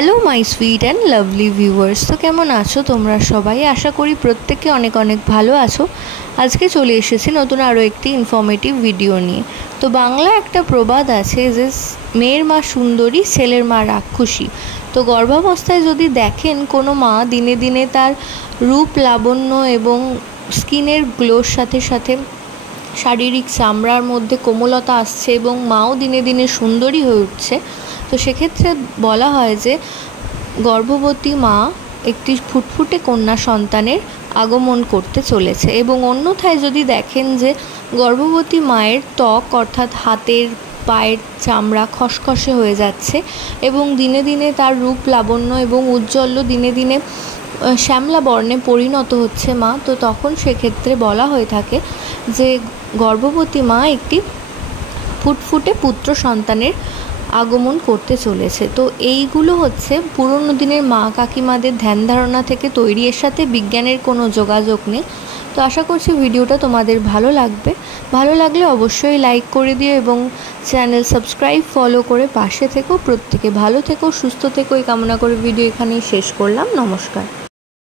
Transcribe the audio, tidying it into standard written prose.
Hello my sweet and lovely viewers. তো কেমন আছো তোমরা সবাই? আশা করি প্রত্যেকে অনেক অনেক ভালো আছো। আজকে চলে এসেছি নতুন আরও একটি ইনফরমেটিভ ভিডিও নিয়ে। তো বাংলা একটা প্রবাদ আছে যে মেয়ের মা সুন্দরী, ছেলের মা রাক্ষসী। তো গর্ভাবস্থায় যদি দেখেন কোনো মা দিনে দিনে তার রূপ লাবণ্য এবং স্কিনের গ্লোর সাথে সাথে শারীরিক চামড়ার মধ্যে কোমলতা আসছে এবং মাও দিনে দিনে সুন্দরী হয়ে উঠছে, তো সেক্ষেত্রে বলা হয় যে গর্ভবতী মা একটি ফুটফুটে কন্যা সন্তানের আগমন করতে চলেছে। এবং অন্যথায় যদি দেখেন যে গর্ভবতী মায়ের ত্বক অর্থাৎ হাতের পায়ের চামড়া খসখসে হয়ে যাচ্ছে এবং দিনে দিনে তার রূপ লাবণ্য এবং উজ্জ্বল্য দিনে দিনে শ্যামলা বর্ণে পরিণত হচ্ছে মা, তো তখন সেক্ষেত্রে বলা হয়ে থাকে যে গর্ভবতী মা একটি ফুটফুটে পুত্র সন্তানের আগমন করতে চলেছে। তো এইগুলো হচ্ছে পুরনো দিনের মা কাকিমাদের ধ্যান ধারণা থেকে তৈরি, এর সাথে বিজ্ঞানের কোনো যোগাযোগ নেই। তো আশা করছি ভিডিওটা তোমাদের ভালো লাগবে। ভালো লাগলে অবশ্যই লাইক করে দিও এবং চ্যানেল সাবস্ক্রাইব ফলো করে পাশে থেকো। প্রত্যেকে ভালো থেকো, সুস্থ থেকো এই কামনা করে ভিডিও এখানেই শেষ করলাম। নমস্কার।